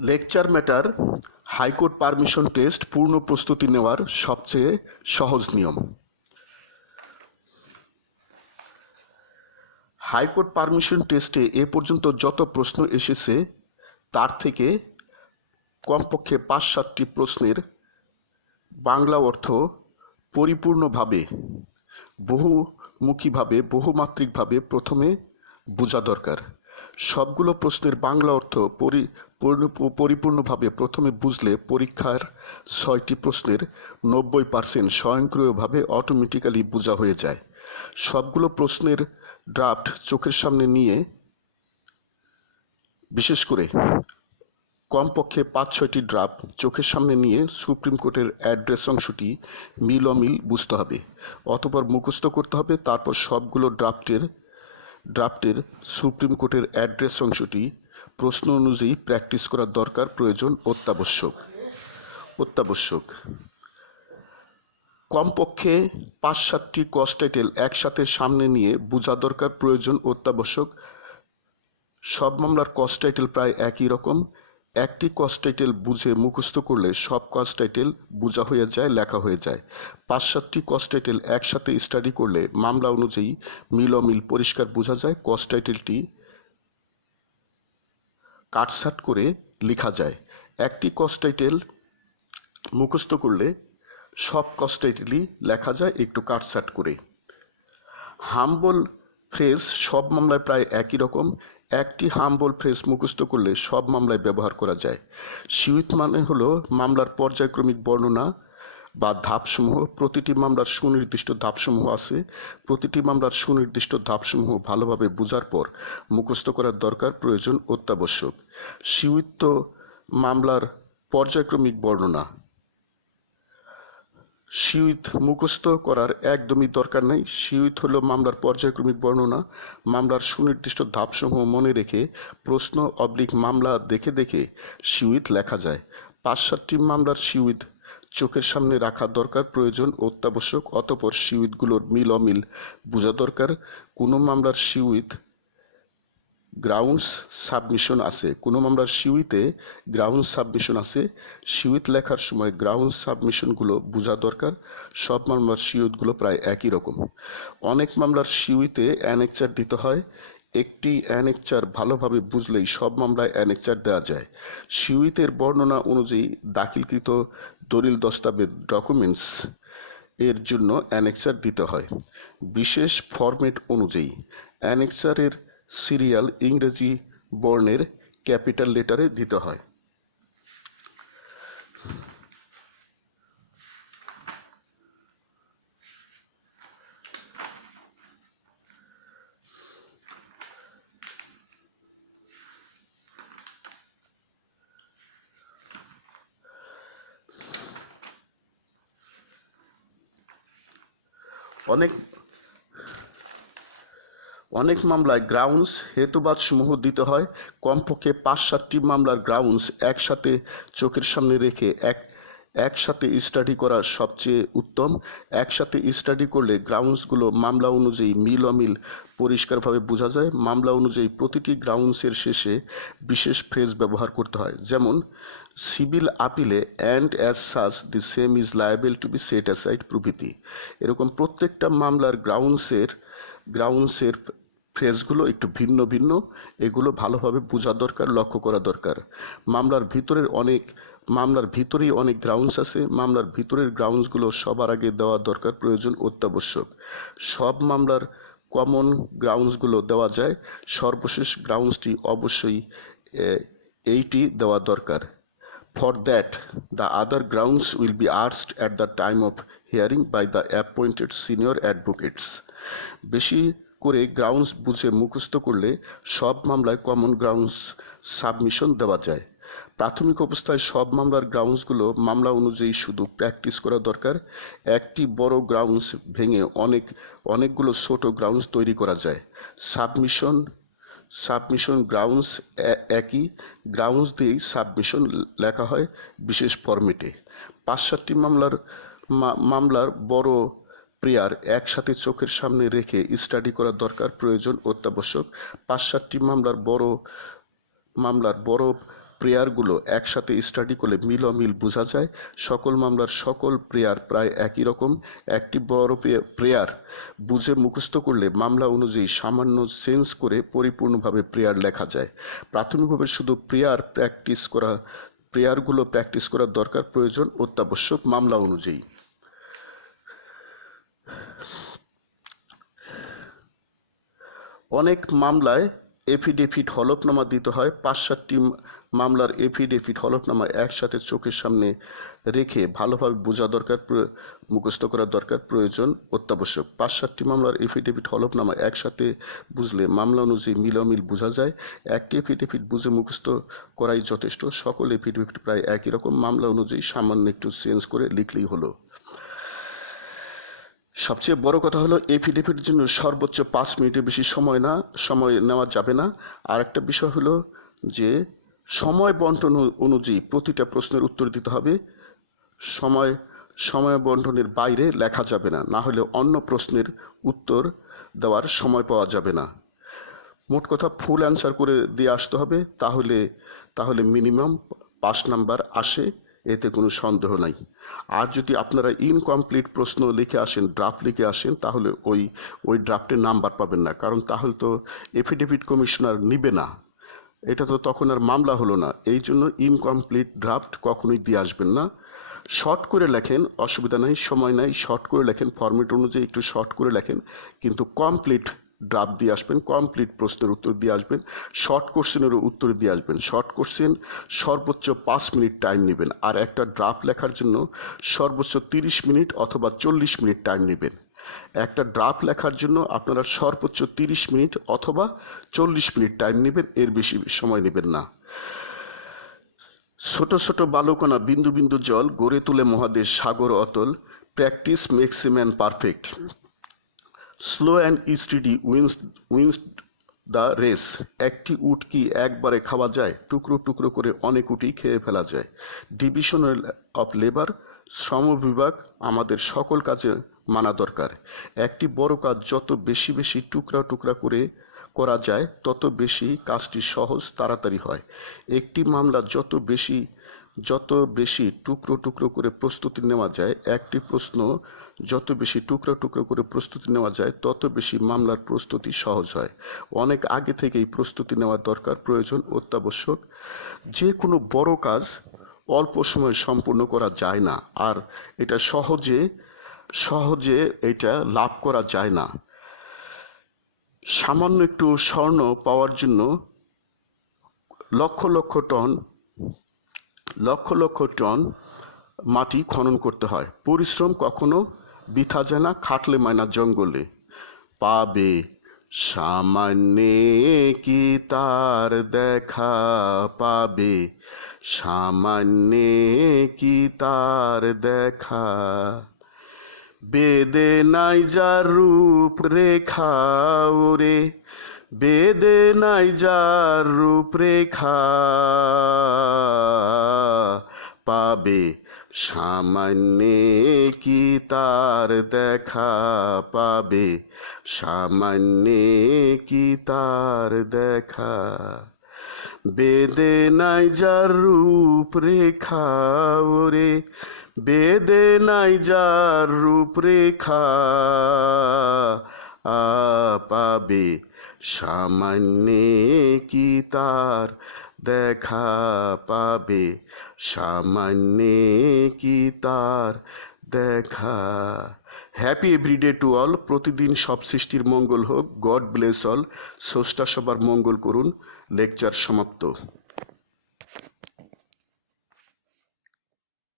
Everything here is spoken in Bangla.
Lecture matter, high court permission test, পূর্ণ প্রস্তুতি নেওয়ার সবচেয়ে সহজ নিয়ম। হাইকোর্ট পারমিশন টেস্টে এ পর্যন্ত যত প্রশ্ন এসেছে, তার থেকে কমপক্ষে পাঁচ সাতটি প্রশ্নের বাংলা অর্থ পরিপূর্ণভাবে, বহুমুখীভাবে, বহুমাত্রিকভাবে প্রথমে বোঝা দরকার। সবগুলো প্রশ্নের বাংলা অর্থ পরি- পরিপূর্ণভাবে প্রথমে বুঝলে পরীক্ষার ছয়টি প্রশ্নের নব্বই পার্সেন্ট স্বয়ংক্রিয়ভাবে অটোমেটিক্যালি বোঝা হয়ে যায়। সবগুলো প্রশ্নের ড্রাফট চোখের সামনে নিয়ে, বিশেষ করে কমপক্ষে পাঁচ ছয়টি ড্রাফট চোখের সামনে নিয়ে সুপ্রিম কোর্টের অ্যাড্রেস অংশটি মিল অমিল বুঝতে হবে। অতপর মুখস্থ করতে হবে, তারপর সবগুলো ড্রাফটের ড্রাফটের সুপ্রিম কোর্টের অ্যাড্রেস অংশটি প্রশ্ন অনুযায়ী প্র্যাকটিস করার দরকার, প্রয়োজন অত্যাবশ্যক। অত্যাবশ্যক। কমপক্ষে পাঁচ সাতটি কস টাইটেল একসাথে সামনে নিয়ে বোঝা দরকার, প্রয়োজন অত্যাবশ্যক। সব মামলার কস টাইটেল প্রায় একই রকম। একটি কস টাইটেল বুঝে মুখস্থ করলে সব কস টাইটেল বোঝা হয়ে যায়, লেখা হয়ে যায়। পাঁচ সাতটি কস টাইটেল একসাথে স্টাডি করলে মামলা অনুযায়ী মিল অমিল পরিষ্কার বোঝা যায়। কস টাইটেলটি কাটসাট করে লেখা যায়। একটি কস্টাইটেল মুখস্থ করলে সব কস্টাইটেলই লেখা যায় একটু কাটসাট করে। হাম্বল ফ্রেজ সব মামলায় প্রায় একই রকম। একটি হাম্বল ফ্রেজ মুখস্থ করলে সব মামলায় ব্যবহার করা যায়। সিউইথ মানে হলো মামলার পর্যায়ক্রমিক বর্ণনা বা ধাপসমূহ, প্রতিটি মামলার সুনির্দিষ্ট ধাপসমূহ আছে। প্রতিটি মামলার সুনির্দিষ্ট ধাপসমূহ ভালোভাবে বোঝার পর মুখস্থ করার দরকার, প্রয়োজন অত্যাবশ্যক। সিউইত মামলার পর্যায়ক্রমিক বর্ণনা। শিউইথ মুখস্থ করার একদমই দরকার নেই। শিউইথ হলো মামলার পর্যায়ক্রমিক বর্ণনা। মামলার সুনির্দিষ্ট ধাপসমূহ মনে রেখে প্রশ্ন অবলিক মামলা দেখে দেখে শিউইথ লেখা যায়। পাঁচ সাতটি মামলার শিউইথ চোখের সামনে রাখা দরকার প্রয়োজন অত্যাবশ্যক, অতপর শিউইথগুলোর মিল অমিল বোঝা দরকার। কোনো মামলার শিউইথ গ্রাউন্ডস সাবমিশন আছে। কোনো মামলার সিউইতে গ্রাউন্ড সাবমিশন আছে। সিউইত লেখার সময় গ্রাউন্ড সাবমিশনগুলো বোঝা দরকার। সব মামলার সিউইতগুলো প্রায় একই রকম। অনেক মামলার সিউইতে অ্যানেকচার দিতে হয়। একটি অ্যানেকচার ভালোভাবে বুঝলেই সব মামলায় অ্যানেকচার দেওয়া যায়। সিউইতের বর্ণনা অনুযায়ী দাখিলকৃত দলিল দস্তাবেজ ডকুমেন্টস এর জন্য অ্যানেক্সার দিতে হয়। বিশেষ ফরম্যাট অনুযায়ী অ্যানেক্সারের সিরিয়াল ইংরেজি বর্ণের ক্যাপিটাল লেটারে দিতে হয়। অনেক অনেক মামলায় গ্রাউন্ডস হেতুবাদ সমূহ দিতে হয়। কমপক্ষে পাঁচ সাতটি মামলার গ্রাউন্ডস একসাথে চোখের সামনে রেখে এক একসাথে স্টাডি করা সবচেয়ে উত্তম। একসাথে স্টাডি করলে গ্রাউন্ডসগুলো মামলা অনুযায়ী মিল অমিল পরিষ্কারভাবে বোঝা যায়। মামলা অনুযায়ী প্রতিটি গ্রাউন্ডসের শেষে বিশেষ ফ্রেজ ব্যবহার করতে হয়। যেমন civil আপিলে and as such the same is liable to be set aside প্রভৃতি। এরকম প্রত্যেকটা মামলার গ্রাউন্ডসের গ্রাউন্ডসের ফ্রেজগুলো একটু ভিন্ন ভিন্ন। এগুলো ভালোভাবে বোঝা দরকার, লক্ষ্য করা দরকার। মামলার ভিতরের অনেক মামলার ভিতরেই অনেক গ্রাউন্ডস আছে। মামলার ভিতরের গ্রাউন্ডসগুলো সবার আগে দেওয়া দরকার প্রয়োজন অত্যাবশ্যক। সব মামলার কমন গ্রাউন্ডসগুলো দেওয়া যায়। সর্বশেষ গ্রাউন্ডসটি অবশ্যই এইটি দেওয়া দরকার। For that, the other grounds will be asked at the time of hearing by the appointed senior advocates. বেশি করে গ্রাউন্ডস বুঝে মুখস্থ করলে সব মামলায় কমন গ্রাউন্ডস সাবমিশন দেওয়া যায়। প্রাথমিক অবস্থায় সব মামলার গ্রাউন্ডসগুলো মামলা অনুযায়ী শুধু প্র্যাকটিস করা দরকার। একটি বড় গ্রাউন্ডস ভেঙে অনেক, অনেকগুলো ছোট গ্রাউন্ডস তৈরি করা যায়। সাবমিশন সাবমিশন গ্রাউন্ডস একই। গ্রাউন্ডস দিয়েই সাবমিশন লেখা হয় বিশেষ ফর্মেটে পাঁচ সাতটি মামলার মামলার বড় প্রেয়ার একসাথে চোখের সামনে রেখে স্টাডি করা দরকার, প্রয়োজন অত্যাবশ্যক। পাঁচ সাতটি মামলার বড় মামলার বড় প্রেয়ারগুলো একসাথে স্টাডি করলে মিল অমিল বোঝা যায়। সকল মামলার সকল প্রেয়ার প্রায় একই রকম। একটি বড় প্রেয়ার বুঝে মুখস্থ করলে মামলা অনুযায়ী সামান্য চেঞ্জ করে পরিপূর্ণভাবে প্রেয়ার লেখা যায়। প্রাথমিকভাবে শুধু প্রেয়ার প্র্যাকটিস করা, প্রেয়ারগুলো প্র্যাকটিস করার দরকার, প্রয়োজন অত্যাবশ্যক মামলা অনুযায়ী। অনেক মামলায় এফিডেভিট হলফনামা দিতে হয়। পাঁচ সাতটি মামলার এফিডেভিট হলফনামা একসাথে চোখের সামনে রেখে ভালোভাবে বোঝা দরকার মুখস্থ করার দরকার, প্রয়োজন অত্যাবশ্যক। পাঁচ সাতটি মামলার এফিডেভিট হলফনামা একসাথে বুঝলে মামলা অনুযায়ী মিলামিল বোঝা যায়। একটি এফিডেভিট বুঝে মুখস্থ করাই যথেষ্ট। সকল এফিডেভিট প্রায় একই রকম। মামলা অনুযায়ী সামান্য একটু চেঞ্জ করে লিখলেই হলো। সবচেয়ে বড় কথা হলো এফিডেভিটের জন্য সর্বোচ্চ পাঁচ মিনিটের বেশি সময় না, সময় নেওয়া যাবে না। আর একটা বিষয় হলো যে সময় বন্টন অনুযায়ী প্রতিটা প্রশ্নের উত্তর দিতে হবে। সময় সময় বন্টনের বাইরে লেখা যাবে না। না হলে অন্য প্রশ্নের উত্তর দেওয়ার সময় পাওয়া যাবে না। মোট কথা ফুল অ্যান্সার করে দিয়ে আসতে হবে। তাহলে তাহলে মিনিমাম পাঁচ নাম্বার আসে। এতে কোনো সন্দেহ নাই। আর যদি আপনারা ইনকমপ্লিট প্রশ্ন লিখে আসেন ড্রাফট লিখে আসেন, তাহলে ওই ওই ড্রাফটের নাম্বার পাবেন না। কারণ তাহলে তো এফিডেভিট কমিশনার নিবে না। এটা তো তখন আর মামলা হলো না। এই জন্য ইনকমপ্লিট ড্রাফট কখনোই দিয়ে আসবেন না। শর্ট করে লেখেন, অসুবিধা নাই, সময় নাই শর্ট করে লেখেন ফরম্যাট অনুযায়ী একটু শর্ট করে লেখেন, কিন্তু কমপ্লিট ড্রাফট দিয়ে আসবেন কমপ্লিট প্রশ্নের উত্তর দিয়ে আসবেন শর্ট কোশ্চেনেরও উত্তর দিয়ে আসবেন শর্ট কোশ্চেন সর্বোচ্চ পাঁচ মিনিট টাইম নেবেন, আর একটা ড্রাফট লেখার জন্য সর্বোচ্চ তিরিশ মিনিট অথবা চল্লিশ মিনিট টাইম নেবেন। একটা ড্রাফট লেখার জন্য আপনারা সর্বোচ্চ তিরিশ মিনিট অথবা চল্লিশ মিনিট টাইম নেবেন, এর বেশি সময় নেবেন না। ছোট ছোট বালুকণা বিন্দু বিন্দু জল গড়ে তুলে মহাদেশ সাগর অতল practice makes a man perfect slow and steady wins wins the race একটি উট কি একবারে খাওয়া যায়? টুকরো টুকরো করে অনেক উটই খেয়ে ফেলা যায়। ডিভিশন অফ লেবার শ্রম বিভাগ আমাদের সকল কাজে মানা দরকার। একটি বড় কাজ যত বেশি বেশি টুকরা টুকরা করে করা যায়, তত বেশি কাজটি সহজ, তাড়াতাড়ি হয়। একটি মামলা যত বেশি যত বেশি টুকরো টুকরো করে প্রস্তুতি নেওয়া যায়, একটি প্রশ্ন যত বেশি টুকরো টুকরো করে প্রস্তুতি নেওয়া যায়, তত বেশি মামলার প্রস্তুতি সহজ হয়। অনেক আগে থেকেই প্রস্তুতি নেওয়া দরকার, প্রয়োজন অত্যাবশ্যক। যে কোনো বড় কাজ অল্প সময়ে সম্পূর্ণ করা যায় না, আর এটা সহজে সহজে এটা লাভ করা যায় না। সামান্য একটু স্বর্ণ পাওয়ার জন্য লক্ষ লক্ষ টন, লক্ষ লক্ষ টন মাটি খনন করতে হয়। পরিশ্রম কখনো বৃথা যায় না, খাটলে মায়না জঙ্গলে। পাবে সামান্যে কি তার দেখা, পাবে সামান্যে কি তার দেখা। বেদে নাই যার রূপ রেখা ওরে। বেদে নাই যার রূপ রেখা পাবে। সামান্যে কি তার দেখা পাবে? সামান্যে কি তার দেখা? বেদে নাই যার রূপ রেখা ওরে। বেদে নাই যার রূপ রেখা আ পাবে সামান্যে কি তার দেখা পাবে? সামান্যে কি তার দেখা। হ্যাপি এভরিডে টু অল প্রতিদিন সব সৃষ্টির মঙ্গল হোক। গড ব্লেস অল স্রষ্টা সবার মঙ্গল করুন। লেকচার সমাপ্ত।